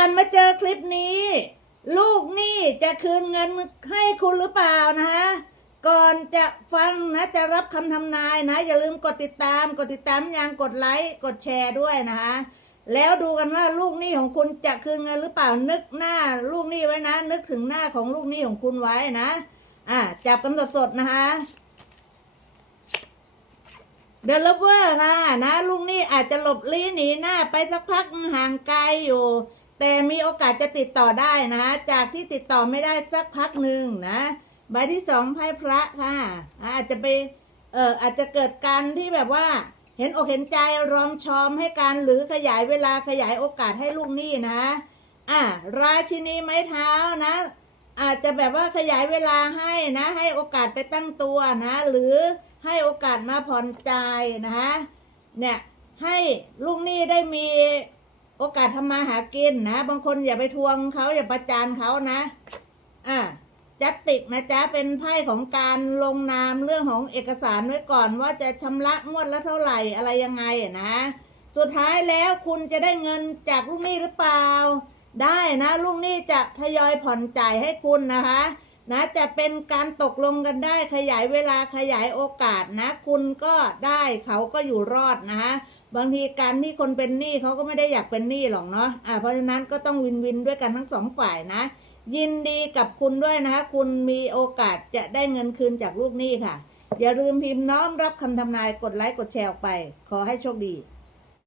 านมาเจอคลิปนี้ ลูกหนี้จะคืนเงินให้คุณหรือเปล่านะฮะก่อนจะฟังนะจะรับคำทำนายนะ อย่าลืมกดติดตาม กดติดตามยังกดไลค์กดแชร์ด้วยนะคะแล้วดูกันว่าลูกหนี้ของคุณจะคืนเงินหรือเปล่านึกหน้าลูกหนี้ไว้นะ นึกถึงหน้าของลูกหนี้ของคุณไว้นะอะจับกันสดๆนะคะเดลเวอร์ค่ะ นะลุงนี่อาจจะหลบลี้หนีหน้าไปสักพักห่างไกลอยู่ แต่มีโอกาสจะติดต่อได้นะจากที่ติดต่อไม่ได้สักพักหนึ่งนะใบที่สองไพ่พระค่ะ อาจจะไปเอออาจจะเกิดการที่แบบว่า เห็นอกเห็นใจรอมชอมให้การหรือขยายเวลาขยายโอกาสให้ลูกหนี้นะอะราชินีไม้เท้านะ อาจจะแบบว่าขยายเวลาให้นะ ให้โอกาสไปตั้งตัวนะ หรือให้โอกาสมาผ่อนใจนะเนี่ยให้ลูกหนี้ได้มี โอกาสทำมาหากินนะ บางคนอย่าไปทวงเขาอย่าประจานเขานะ อะจัตติกนะจ๊ะเป็นไพ่ของการลงนามเรื่องของเอกสารไว้ก่อนว่าจะชำระงวดละเท่าไหร่อะไรยังไงอะนะ สุดท้ายแล้วคุณจะได้เงินจากลูกหนี้หรือเปล่า ได้นะลูกหนี้จะทยอยผ่อนจ่ายให้คุณนะคะ นะจะเป็นการตกลงกันได้ขยายเวลาขยายโอกาสนะ คุณก็ได้เขาก็อยู่รอดนะคะ บางทีการที่คนเป็นหนี้เขาก็ไม่ได้อยากเป็นหนี้หรอกเนาะอ่าเพราะฉะนั้นก็ต้องวินวินด้วยกันทั้งสองฝ่ายนะ ยินดีกับคุณด้วยนะคะคุณมีโอกาสจะได้เงินคืนจากลูกหนี้ค่ะ อย่าลืมพิมพ์น้อมรับคำทำนายกดไลค์กดแชร์ออกไป ขอให้โชคดี